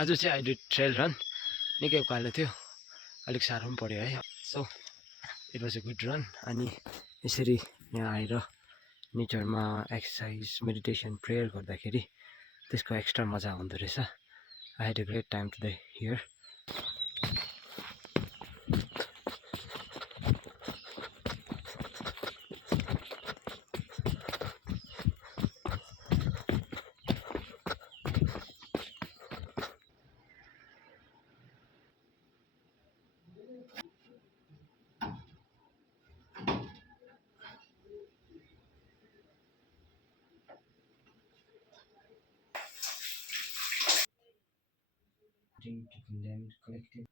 आज चाहिँ I did trail run निकै उकालो थियो अलिक साह्रो पनि पऱ्यो है so it was a good run अनि यसरी यहाँ आएर नेचरमा एक्सर्साइज मेडिटेसन प्रेयर गर्दाखेरि त्यसको एक्स्ट्रा मजा हुँदो रहेछ I had a great time today here to condemned collective